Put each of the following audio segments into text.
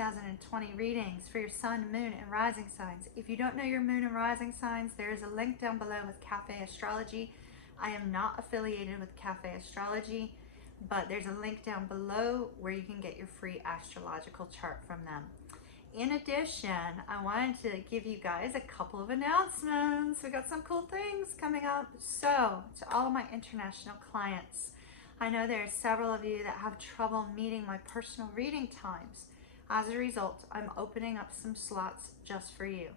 2020 readings for your sun, moon, and rising signs. If you don't know your moon and rising signs, there is a link down below with Cafe Astrology. I am not affiliated with Cafe Astrology, but there's a link down below where you can get your free astrological chart from them. In addition, I wanted to give you guys a couple of announcements. We got some cool things coming up. So, to all of my international clients, I know there are several of you that have trouble meeting my personal reading times. As a result, I'm opening up some slots just for you.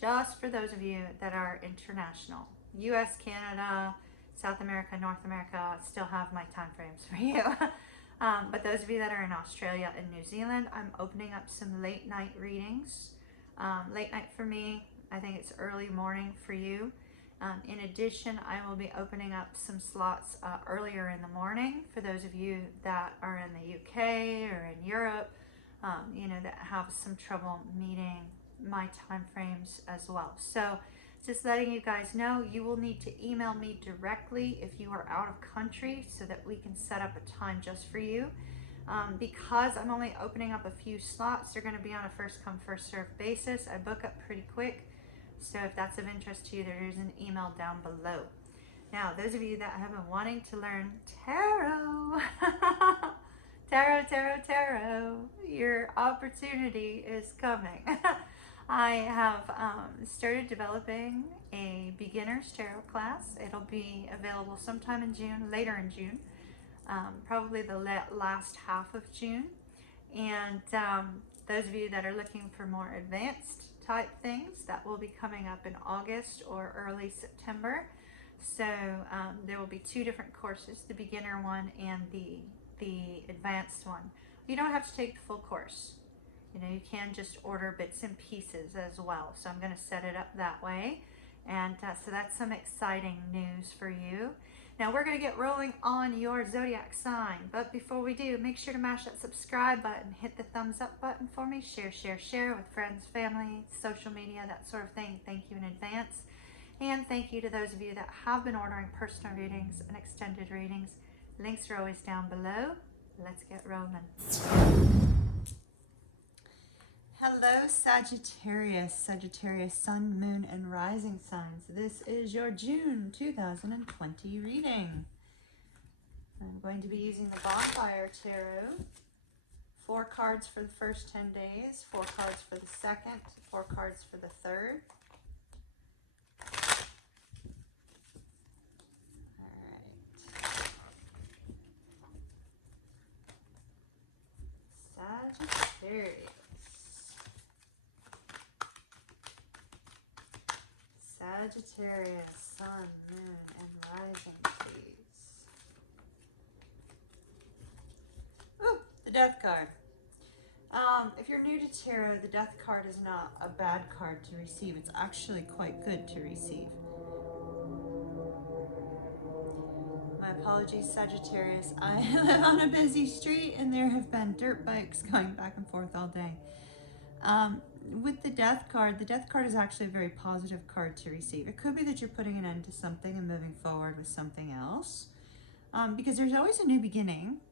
Just for those of you that are international. US, Canada, South America, North America, I still have my time frames for you. But those of you that are in Australia and New Zealand, I'm opening up some late night readings. Late night for me, I think it's early morning for you. In addition, I will be opening up some slots earlier in the morning for those of you that are in the UK or in Europe, you know, that have some trouble meeting my time frames as well. So just letting you guys know, you will need to email me directly if you are out of country so that we can set up a time just for you. Because I'm only opening up a few slots, they're going to be on a first come first served basis. I book up pretty quick. So if that's of interest to you, there is an email down below. Now, those of you that have been wanting to learn tarot, tarot, your opportunity is coming. I have started developing a beginner's tarot class. It'll be available sometime in June, later in June, probably the last half of June. And those of you that are looking for more advanced type things, that will be coming up in August or early September. So there will be two different courses, the beginner one and the advanced one. You don't have to take the full course. You know, you can just order bits and pieces as well. So I'm going to set it up that way. And so that's some exciting news for you. Now we're going to get rolling on your zodiac sign. But before we do, make sure to mash that subscribe button, hit the thumbs up button for me, share with friends, family, social media, that sort of thing. Thank you in advance. And thank you to those of you that have been ordering personal readings and extended readings. Links are always down below. Let's get rolling. Hello Sagittarius, Sagittarius Sun, Moon, and Rising signs. This is your June 2020 reading. I'm going to be using the Bonfire Tarot. 4 cards for the first 10 days, 4 cards for the second, 4 cards for the third. All right. Sagittarius. Sagittarius, Sun, Moon, and Rising, please. Ooh, the Death card. If you're new to tarot, the Death card is not a bad card to receive. It's actually quite good to receive. My apologies, Sagittarius. I live on a busy street and there have been dirt bikes going back and forth all day. With the Death card is actually a very positive card to receive. It could be that you're putting an end to something and moving forward with something else. Because there's always a new beginning.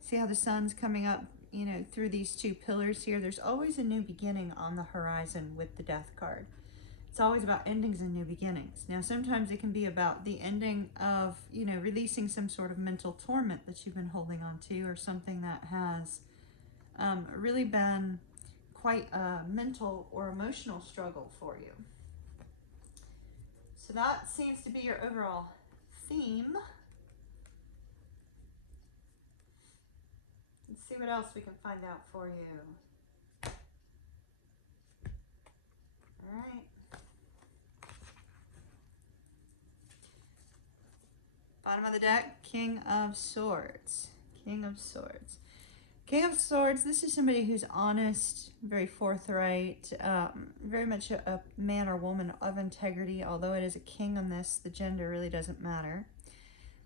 See how the sun's coming up, you know, through these 2 pillars here. There's always a new beginning on the horizon with the Death card. It's always about endings and new beginnings. Now, sometimes it can be about the ending of, you know, releasing some sort of mental torment that you've been holding on to, or something that has really been quite a mental or emotional struggle for you. So that seems to be your overall theme. Let's see what else we can find out for you. All right. Bottom of the deck, King of Swords. King of Swords. King of Swords, this is somebody who's honest, very forthright, very much a man or woman of integrity. Although it is a king on this, the gender really doesn't matter.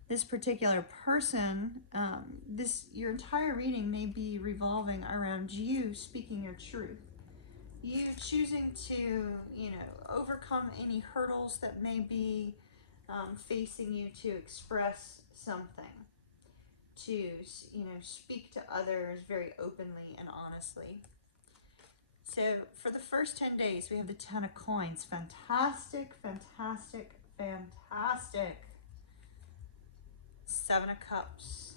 This particular person, your entire reading may be revolving around you speaking your truth. You choosing to, you know, overcome any hurdles that may be facing you to express something. To, you know, speak to others very openly and honestly. So for the first 10 days, we have the 10 of coins. Fantastic, fantastic, fantastic. 7 of cups.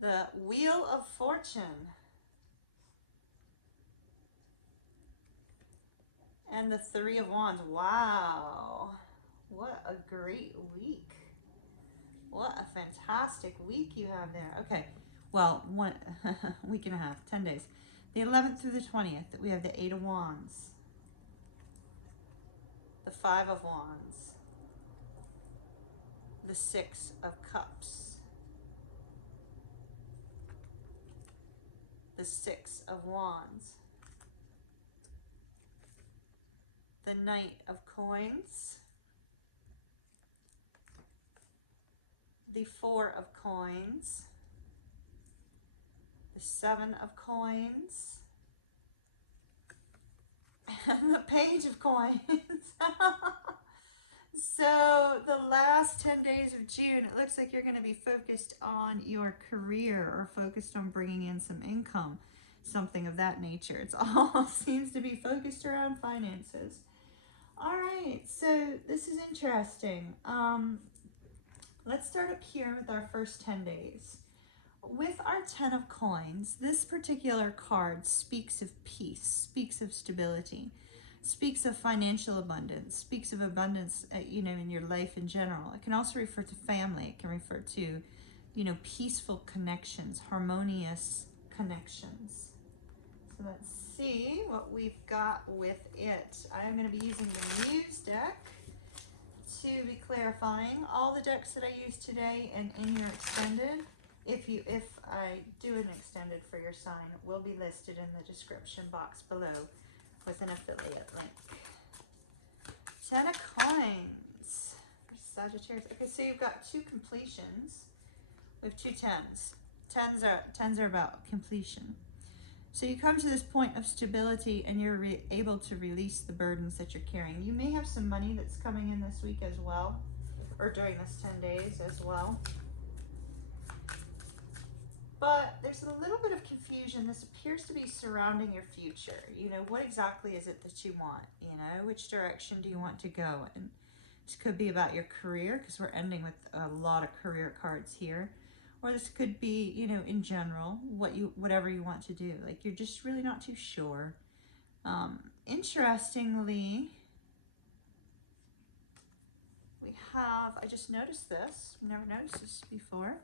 The Wheel of Fortune. And the 3 of Wands. Wow. What a great week. What a fantastic week you have there. Okay. Well, one week and a half, 10 days. The 11th through the 20th, we have the 8 of Wands. The 5 of Wands. The 6 of Cups. The 6 of Wands. The Knight of Coins. The 4 of Coins. The 7 of Coins. And the Page of Coins. So the last 10 days of June, it looks like you're going to be focused on your career or focused on bringing in some income, something of that nature. It's all seems to be focused around finances. All right, so this is interesting. Let's start up here with our first 10 days. With our 10 of coins, this particular card speaks of peace, speaks of stability, speaks of financial abundance, speaks of abundance, you know, in your life in general. It can also refer to family. It can refer to, you know, peaceful connections, harmonious connections. So let's see what we've got with it. I'm going to be using the Muse deck to be clarifying all the decks that I used today and in your extended. If I do an extended for your sign, it will be listed in the description box below with an affiliate link. 10 of coins for Sagittarius. Okay, so you've got 2 completions. We have 2 10s. 10s are about completion. So you come to this point of stability and you're able to release the burdens that you're carrying. You may have some money that's coming in this week as well, or during this 10 days as well. But there's a little bit of confusion. This appears to be surrounding your future. You know, what exactly is it that you want? You know, which direction do you want to go? And this could be about your career, because we're ending with a lot of career cards here. Or this could be, you know, in general, whatever you want to do. Like, you're just really not too sure. Interestingly, we have, I just noticed this. I've never noticed this before.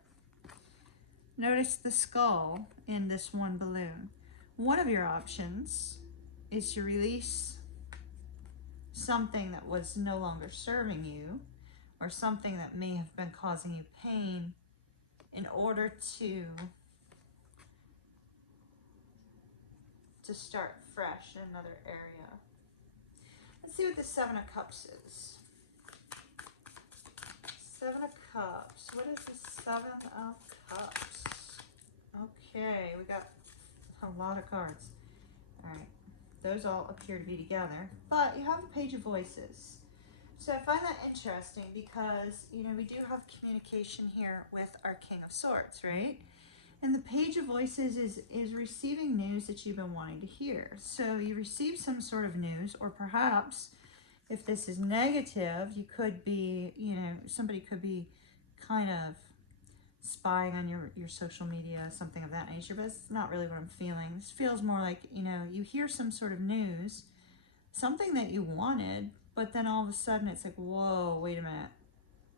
Notice the skull in this one balloon. One of your options is to release something that was no longer serving you, or something that may have been causing you pain, in order to start fresh in another area. Let's see what the 7 of Cups is. 7 of Cups. What is the 7 of Cups? Okay, we got a lot of cards. All right, those all appear to be together, but you have a Page of Voices. So I find that interesting because, you know, we do have communication here with our King of Swords, right? And the Page of Voices is receiving news that you've been wanting to hear. So you receive some sort of news, or perhaps if this is negative, you could be, you know, somebody could be kind of spying on your social media, something of that nature, but it's not really what I'm feeling. This feels more like, you know, you hear some sort of news, something that you wanted, but then all of a sudden it's like, whoa, wait a minute.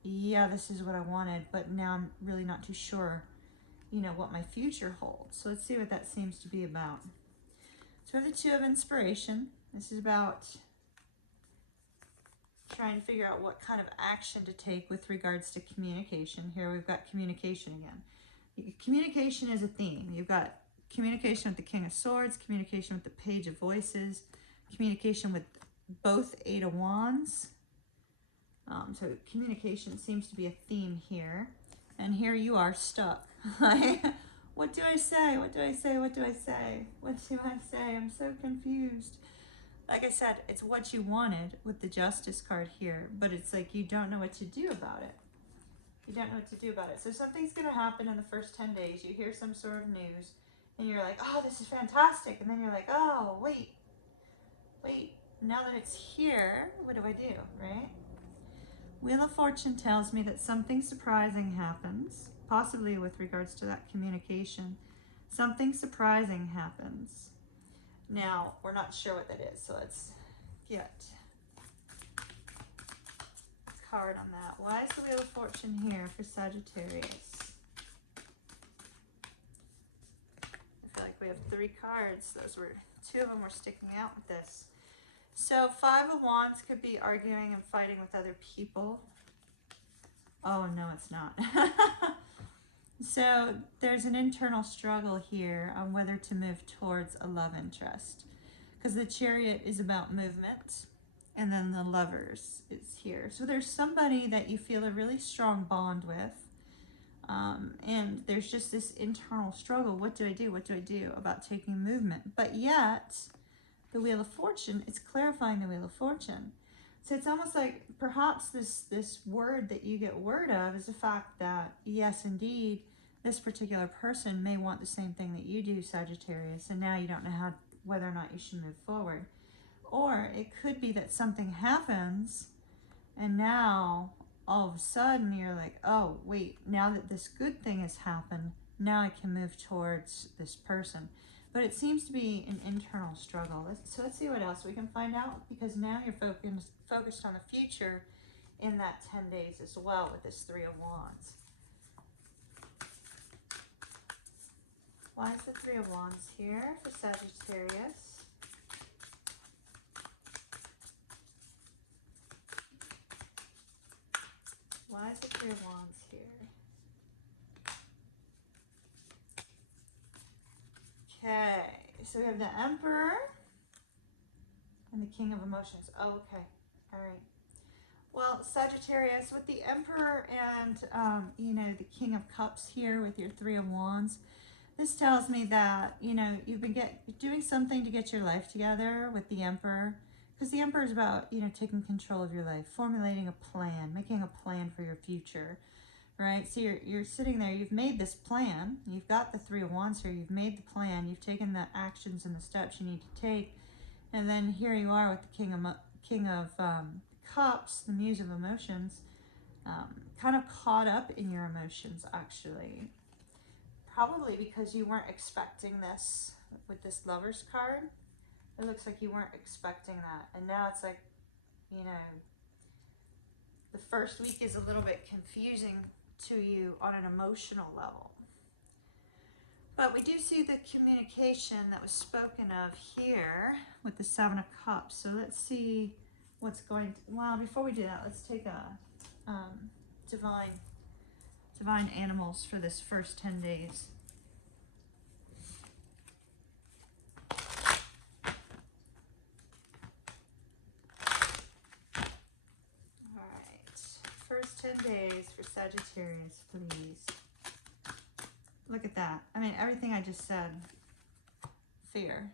Yeah, this is what I wanted, but now I'm really not too sure, you know, what my future holds. So let's see what that seems to be about. So we have the 2 of Inspiration. This is about trying to figure out what kind of action to take with regards to communication. Here we've got communication again. Communication is a theme. You've got communication with the King of Swords, communication with the Page of Voices, communication with both 8 of Wands. So communication seems to be a theme here. And here you are stuck. What do I say? What do I say? What do I say? What do I say? I'm so confused. Like I said, it's what you wanted with the Justice card here, but it's like you don't know what to do about it. You don't know what to do about it. So something's going to happen in the first 10 days. You hear some sort of news. And you're like, oh, this is fantastic. And then you're like, oh, wait, now that it's here, what do I do, right? Wheel of Fortune tells me that something surprising happens, possibly with regards to that communication. Something surprising happens. Now, we're not sure what that is, so let's get a card on that. Why is the Wheel of Fortune here for Sagittarius? I feel like we have 3 cards. Those were 2 of them were sticking out with this. So 5 of Wands could be arguing and fighting with other people. Oh, no, it's not. So there's an internal struggle here on whether to move towards a love interest. Because the Chariot is about movement, and then the Lovers is here. So there's somebody that you feel a really strong bond with. And there's just this internal struggle. What do I do? What do I do about taking movement? But yet, the Wheel of Fortune, it's clarifying the Wheel of Fortune. So it's almost like perhaps this word that you get word of is the fact that, yes, indeed, this particular person may want the same thing that you do, Sagittarius, and now you don't know whether or not you should move forward. Or it could be that something happens, and now all of a sudden you're like, oh, wait, now that this good thing has happened, now I can move towards this person. But it seems to be an internal struggle. So let's see what else we can find out, because now you're focused on the future in that 10 days as well with this 3 of Wands. Why is the 3 of Wands here for Sagittarius? Why is the 3 of Wands here? Okay, so we have the Emperor and the King of Emotions. Oh, okay, all right. Well, Sagittarius, with the Emperor and, you know, the King of Cups here with your 3 of Wands, this tells me that, you know, you've been doing something to get your life together with the Emperor, because the Emperor is about, you know, taking control of your life, formulating a plan, making a plan for your future. Right, so you're sitting there, you've made this plan, you've got the 3 of Wands here, you've made the plan, you've taken the actions and the steps you need to take, and then here you are with the King of Cups, the Muse of Emotions, kind of caught up in your emotions, actually. Probably because you weren't expecting this with this Lovers card. It looks like you weren't expecting that, and now it's like, you know, the first week is a little bit confusing to you on an emotional level. But we do see the communication that was spoken of here with the 7 of Cups. So let's see what's going to, well, before we do that, let's take a divine animals for this first 10 days. First 10 days for Sagittarius, please. Look at that. I mean, everything I just said. Fear.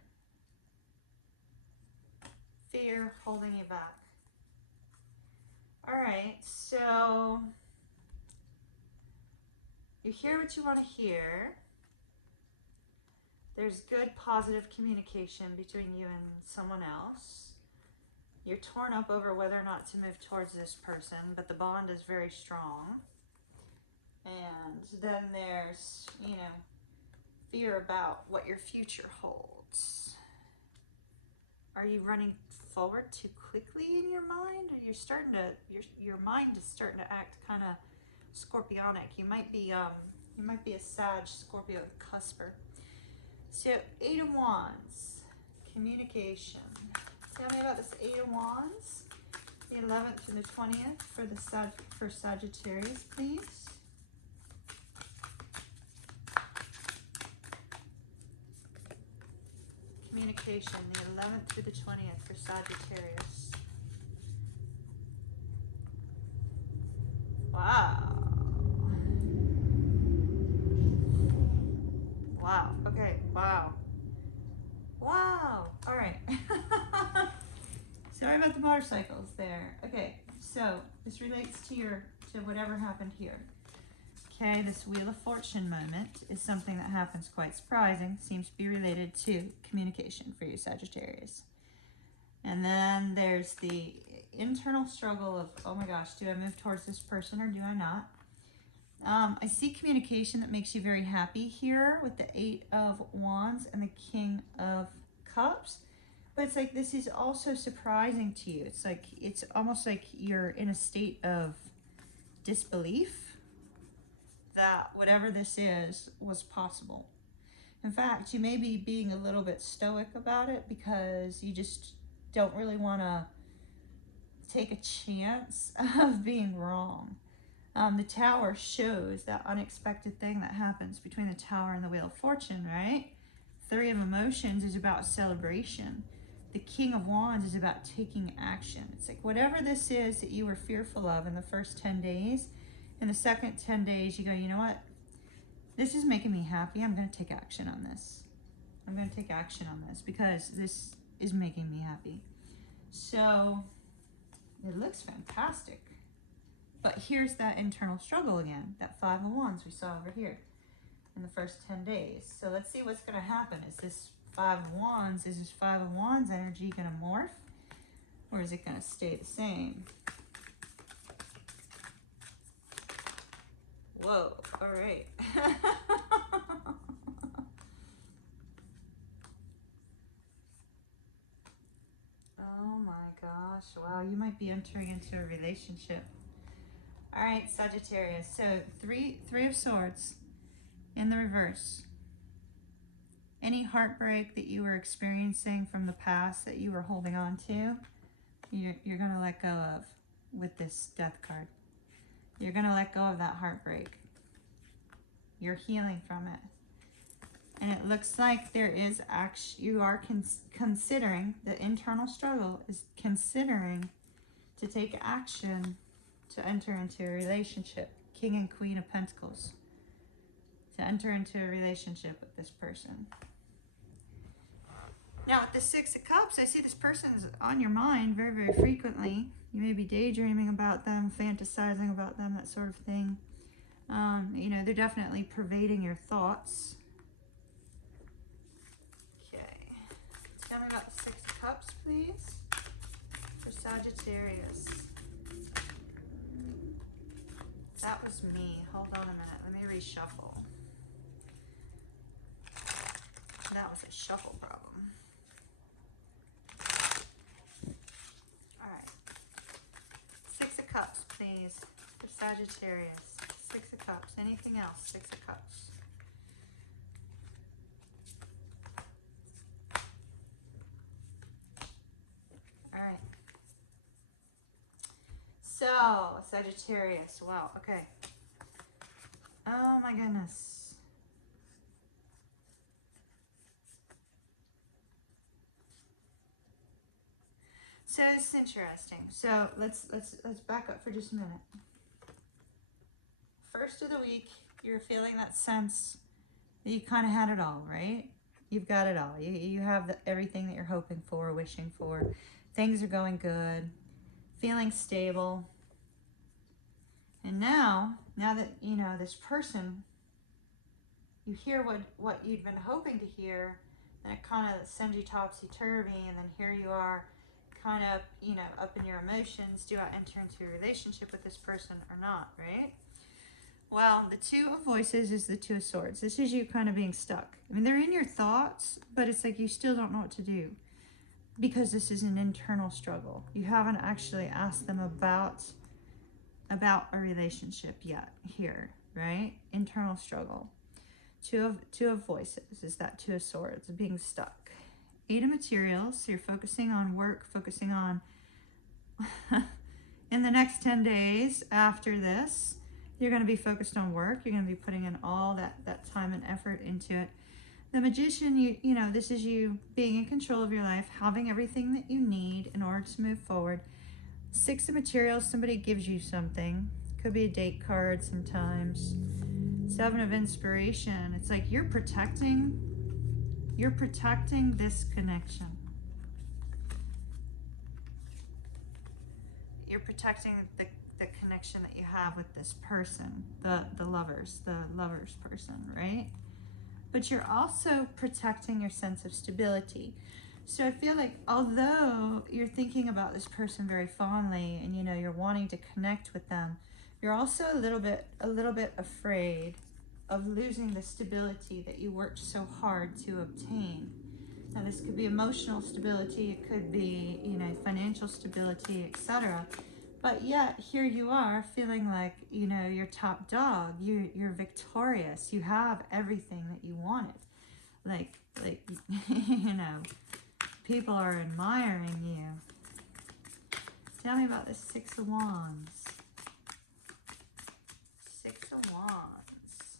Fear holding you back. All right, so you hear what you want to hear. There's good, positive communication between you and someone else. You're torn up over whether or not to move towards this person, but the bond is very strong. And then there's, you know, fear about what your future holds. Are you running forward too quickly in your mind? Or you're starting to, your mind is starting to act kind of scorpionic. You might be a Sag Scorpio cusper. So 8 of Wands, communication. Tell me about this 8 of Wands, the 11th to the 20th for Sagittarius, please. Communication, the 11th to the 20th for Sagittarius. Wow. Wow. Okay. Wow. Wow. All right. Sorry about the motorcycles there. Okay. So this relates to whatever happened here. Okay, this Wheel of Fortune moment is something that happens quite surprising. Seems to be related to communication for you, Sagittarius. And then there's the internal struggle of, oh my gosh, do I move towards this person or do I not? I see communication that makes you very happy here with the 8 of Wands and the King of Cups. But it's like this is also surprising to you. It's like, it's almost like you're in a state of disbelief that whatever this is was possible. In fact, you may be being a little bit stoic about it because you just don't really want to take a chance of being wrong. The Tower shows that unexpected thing that happens between the Tower and the Wheel of Fortune, right? 3 of Emotions is about celebration. The King of Wands is about taking action. It's like whatever this is that you were fearful of in the first 10 days, in the second 10 days, you go, you know what? This is making me happy. I'm going to take action on this. I'm going to take action on this because this is making me happy. So it looks fantastic. But here's that internal struggle again, that 5 of Wands we saw over here in the first 10 days. So let's see what's going to happen. Is this 5 of Wands, is this 5 of Wands energy going to morph? Or is it going to stay the same? Whoa, all right. Oh my gosh, wow, you might be entering into a relationship. All right, Sagittarius, so three of Swords in the reverse. Any heartbreak that you were experiencing from the past that you were holding on to, you're going to let go of with this Death card. You're going to let go of that heartbreak. You're healing from it. And it looks like there is actually, you are considering, the internal struggle is considering to take action to enter into a relationship. King and Queen of Pentacles. To enter into a relationship with this person. Now with the 6 of Cups, I see this person's on your mind very, very frequently. You may be daydreaming about them, fantasizing about them, that sort of thing. You know, they're definitely pervading your thoughts. Okay. Tell me about the 6 of Cups, please, for Sagittarius. That was me. Hold on a minute. Let me reshuffle. That was a shuffle problem. All right. 6 of Cups, please, for Sagittarius. 6 of Cups. Anything else? 6 of Cups. All right. So, Sagittarius. Wow. Okay. Oh my goodness. So it's interesting. So let's back up for just a minute. First of the week, you're feeling that sense that you kind of had it all, right? You've got it all. You have everything that you're hoping for, wishing for. Things are going good, feeling stable. And now that you know this person, you hear what you'd been hoping to hear, and it kind of sends you topsy-turvy, and then here you are, kind of, you know, up in your emotions. Do I enter into a relationship with this person or not, right? Well, the 2 of Voices is the 2 of Swords. This is you kind of being stuck. I mean, they're in your thoughts, but it's like you still don't know what to do because this is an internal struggle. You haven't actually asked them about a relationship yet here, right? Internal struggle. 2 of Voices is that 2 of Swords, being stuck. 8 of Materials, so you're focusing on work, focusing on in the next 10 days after this, you're going to be focused on work. You're going to be putting in all that time and effort into it. The Magician, you know, this is you being in control of your life, having everything that you need in order to move forward. 6 of Materials, somebody gives you something. Could be a date card sometimes. 7 of Inspiration, it's like you're protecting this connection. you're protecting the connection that you have with this person, the lovers person, right? But you're also protecting your sense of stability. So I feel like although you're thinking about this person very fondly and you know you're wanting to connect with them, you're also a little bit afraid of losing the stability that you worked so hard to obtain. Now this could be emotional stability, it could be, you know, financial stability, etc. But yet here you are feeling like, you know, you're top dog, you're victorious, you have everything that you wanted. Like you know, people are admiring you. Tell me about the Six of Wands. Six of Wands.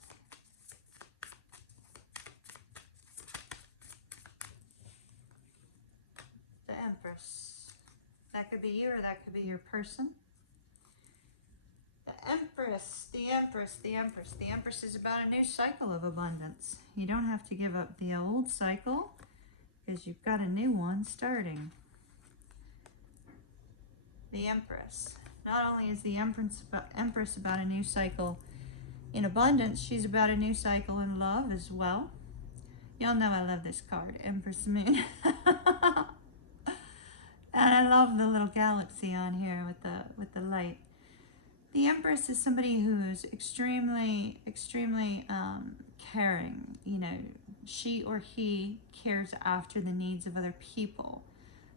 The Empress. That could be you or that could be your person. The Empress, the Empress, the Empress. The Empress is about a new cycle of abundance. You don't have to give up the old cycle because you've got a new one starting. The Empress. Not only is the Empress about a new cycle in abundance, she's about a new cycle in love as well. Y'all know I love this card, Empress Moon. And I love the little galaxy on here with the light. The Empress is somebody who's extremely caring. You know, she or he cares after the needs of other people.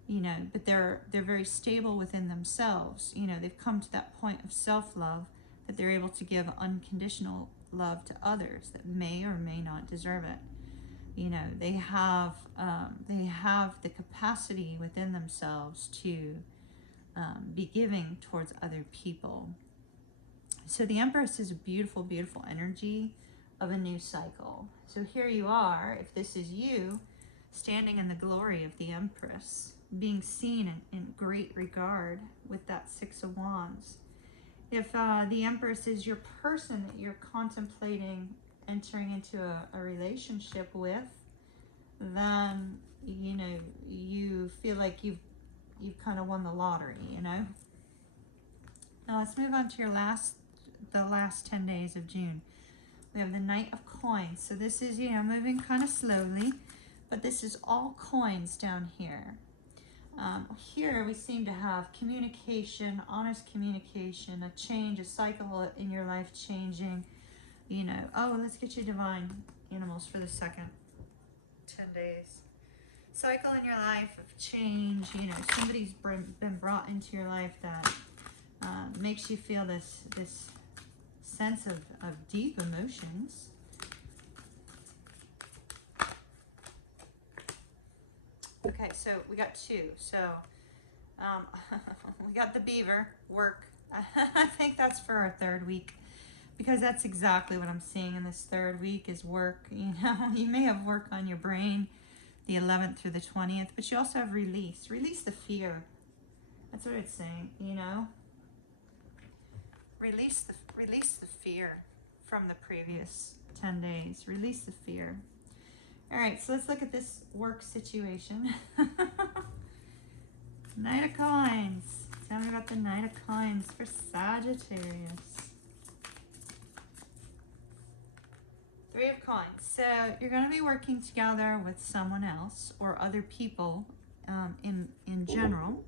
You know, but they're very stable within themselves. You know, they've come to that point of self-love that they're able to give unconditional love to others that may or may not deserve it. You know, they have the capacity within themselves to be giving towards other people. So the Empress is a beautiful, beautiful energy of a new cycle. So here you are, if this is you, standing in the glory of the Empress, being seen in great regard with that Six of Wands. If the Empress is your person that you're contemplating entering into a relationship with, then you know you feel like you've kind of won the lottery, you know. Now let's move on to the last 10 days of June. We have the Knight of Coins. So this is, you know, moving kind of slowly, but this is all coins down here. Here we seem to have communication, honest communication, a change, a cycle in your life changing. You know, oh, let's get you divine animals for the second 10 days. Cycle in your life of change. You know, somebody's been brought into your life that makes you feel this sense of deep emotions. Okay, so we got two. So we got the beaver, work. I think that's for our third week, because that's exactly what I'm seeing in this third week is work. You know, you may have work on your brain the 11th through the 20th, but you also have release. Release the fear. That's what it's saying, you know. Release the fear from the previous 10 days. Release the fear. All right, so let's look at this work situation. Knight of Coins. Tell me about the Knight of Coins for Sagittarius. Three of Coins. So you're going to be working together with someone else or other people in general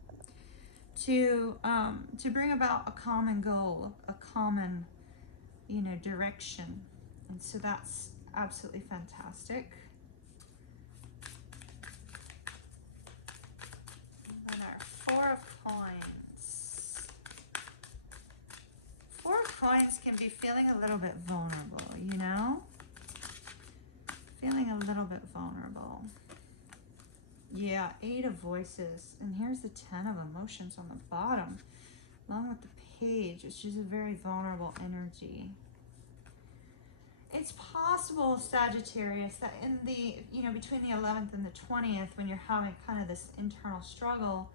to bring about a common goal, a common, you know, direction. And so that's absolutely fantastic. And then our Four of Coins. Four of Coins can be feeling a little bit vulnerable, you know? Feeling a little bit vulnerable. Yeah, Eight of Voices. And here's the 10 of Emotions on the bottom, along with the Page, which is a very vulnerable energy. It's possible, Sagittarius, that in the, you know, between the 11th and the 20th, when you're having kind of this internal struggle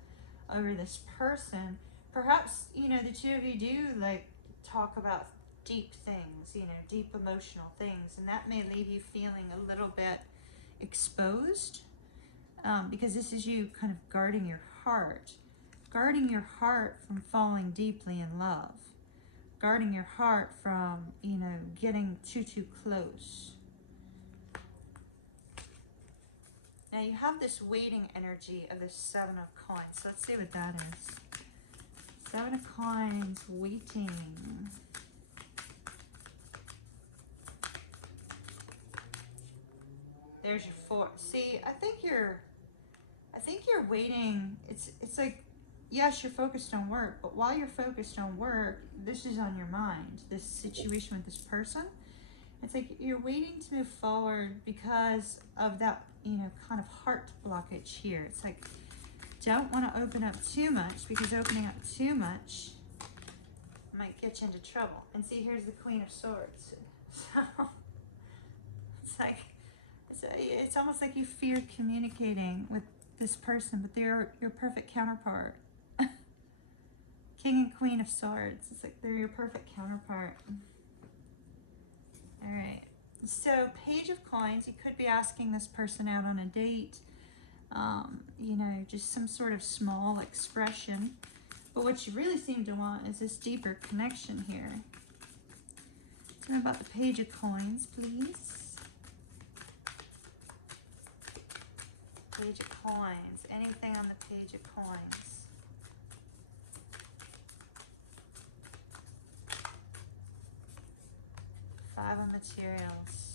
over this person, perhaps, you know, the two of you do like talk about deep things, you know, deep emotional things, and that may leave you feeling a little bit exposed, because this is you kind of guarding your heart. guarding your heart from falling deeply in love, guarding your heart from, you know, getting too close. Now you have this waiting energy of the Seven of Coins. So let's see what that is. Seven of Coins, waiting. There's your Four. See, I think you're waiting. It's like, yes, you're focused on work, but while you're focused on work, this is on your mind, this situation with this person. It's like you're waiting to move forward because of that, you know, kind of heart blockage here. It's like, don't want to open up too much, because opening up too much might get you into trouble. And see, here's the Queen of Swords. So it's like, it's almost like you fear communicating with this person, but they're your perfect counterpart. King and Queen of Swords. It's like they're your perfect counterpart. All right. So Page of Coins, you could be asking this person out on a date. You know, just some sort of small expression. But what you really seem to want is this deeper connection here. Tell me about the Page of Coins, please. Page of Coins. Anything on the Page of Coins? Five of Materials.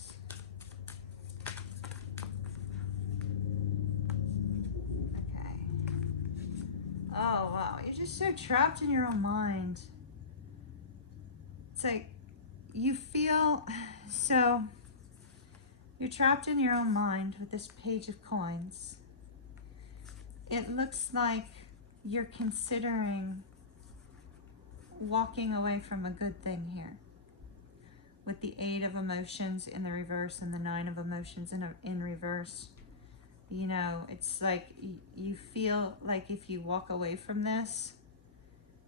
Oh, wow. You're just so trapped in your own mind. It's like you feel, so you're trapped in your own mind with this Page of Coins. It looks like you're considering walking away from a good thing here. With the Eight of Emotions in the reverse and the Nine of Emotions in reverse. You know, it's like you feel like if you walk away from this,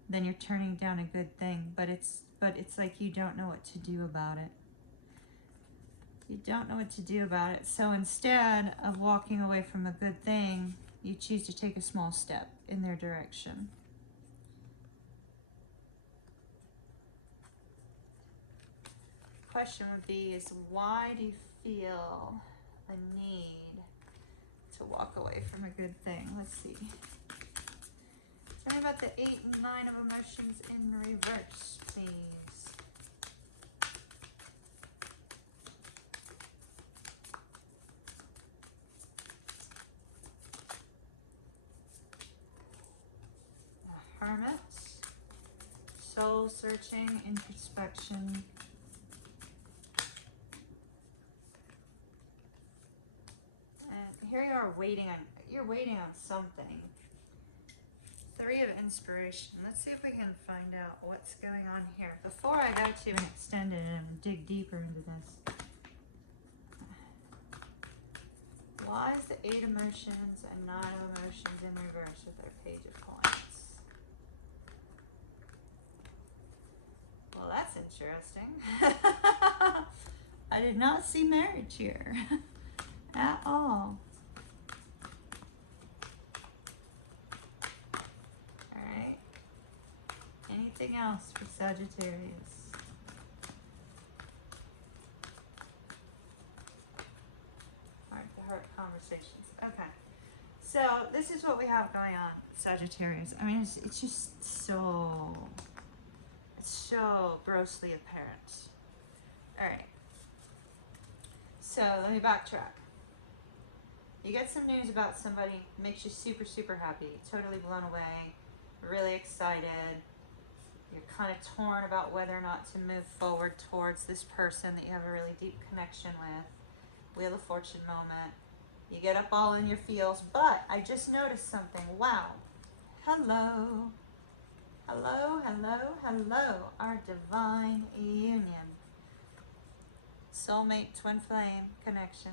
then you're turning down a good thing, but it's like you don't know what to do about it. You don't know what to do about it. So instead of walking away from a good thing, you choose to take a small step in their direction. Question would be is, why do you feel a need to walk away from a good thing? Let's see. Tell me about the Eight and Nine of Emotions in reverse, please. The Hermit. Soul searching, introspection. Here you are waiting on something. Three of Inspiration. Let's see if we can find out what's going on here. Before I go to an extended and dig deeper into this. Why is the Eight Emotions and Nine of Emotions in reverse with their Page of Coins? Well, that's interesting. I did not see marriage here at all. Anything else for Sagittarius? Heart to heart conversations. Okay. So this is what we have going on, Sagittarius. I mean, it's just so grossly apparent. All right. So let me backtrack. You get some news about somebody, makes you super happy, totally blown away, really excited. You're kind of torn about whether or not to move forward towards this person that you have a really deep connection with. Wheel of Fortune moment. You get up all in your feels, but I just noticed something. Wow. Hello. Hello, hello, hello. Our divine union. Soulmate, twin flame connection.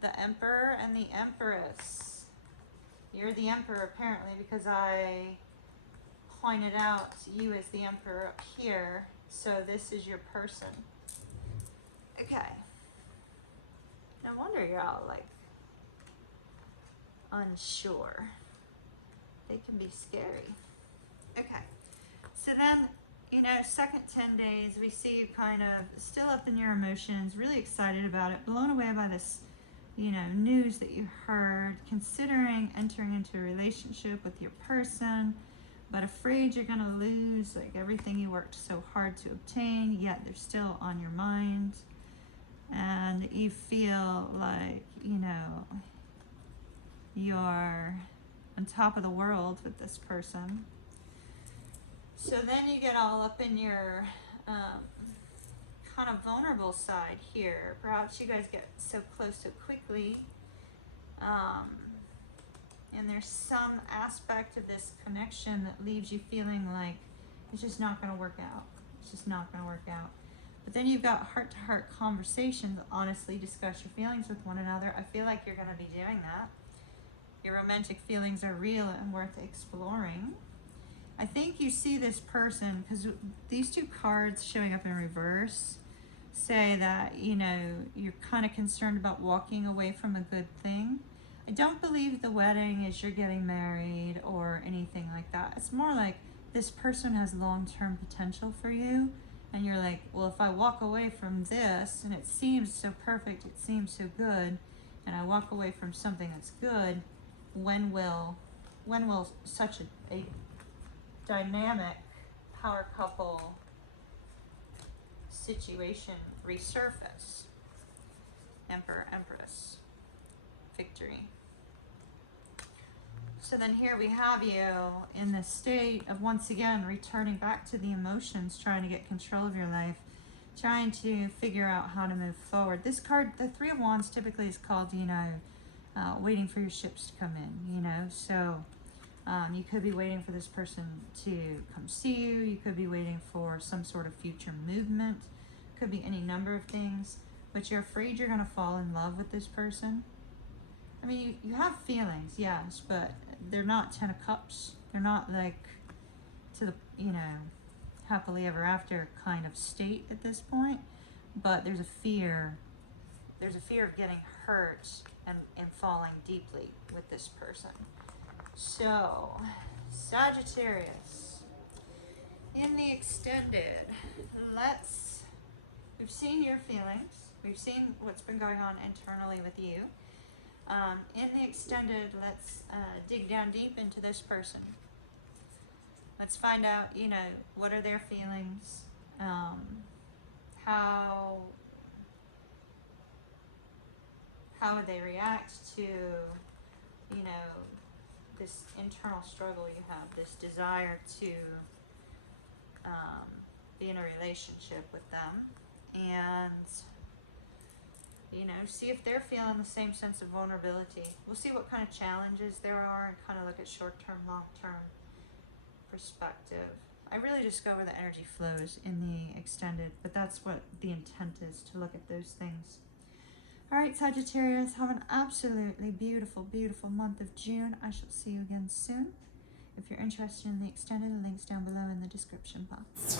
The Emperor and the Empress. You're the Emperor apparently because I pointed out you as the Emperor up here, so this is your person. Okay. No wonder you're all like unsure. They can be scary. Okay. So then, you know, second 10 days, we see you kind of still up in your emotions, really excited about it, blown away by this, you know, news that you heard, considering entering into a relationship with your person, but afraid you're going to lose like everything you worked so hard to obtain, yet they're still on your mind. And you feel like, you know, you're on top of the world with this person. So then you get all up in your kind of vulnerable side here. Perhaps you guys get so close so quickly. And there's some aspect of this connection that leaves you feeling like it's just not going to work out. It's just not going to work out. But then you've got heart-to-heart conversations, honestly discuss your feelings with one another. I feel like you're going to be doing that. Your romantic feelings are real and worth exploring. I think you see this person, because these two cards showing up in reverse say that, you know, you're kind of concerned about walking away from a good thing. I don't believe the wedding is you're getting married or anything like that. It's more like this person has long-term potential for you, and you're like, well, if I walk away from this and it seems so perfect, it seems so good, and I walk away from something that's good, when will such a dynamic power couple situation resurface? Emperor-Empress. Victory. So then here we have you in this state of once again returning back to the emotions, trying to get control of your life, trying to figure out how to move forward. This card, the Three of Wands, typically is called, you know, waiting for your ships to come in, you know. So you could be waiting for this person to come see you. You could be waiting for some sort of future movement. Could be any number of things, but you're afraid you're going to fall in love with this person. I mean, you have feelings, yes, but they're not 10 of Cups. They're not like to the, you know, happily ever after kind of state at this point. But there's a fear. There's a fear of getting hurt and falling deeply with this person. So, Sagittarius, in the extended, we've seen your feelings. We've seen what's been going on internally with you. In the extended, let's dig down deep into this person. Let's find out, you know, what are their feelings, how would they react to, you know, this internal struggle you have, this desire to be in a relationship with them, and, you know, see if they're feeling the same sense of vulnerability. We'll see what kind of challenges there are and kind of look at short-term, long-term perspective. I really just go where the energy flows in the extended, but that's what the intent is, to look at those things. All right, Sagittarius, have an absolutely beautiful, beautiful month of June. I shall see you again soon. If you're interested in the extended, the link's down below in the description box.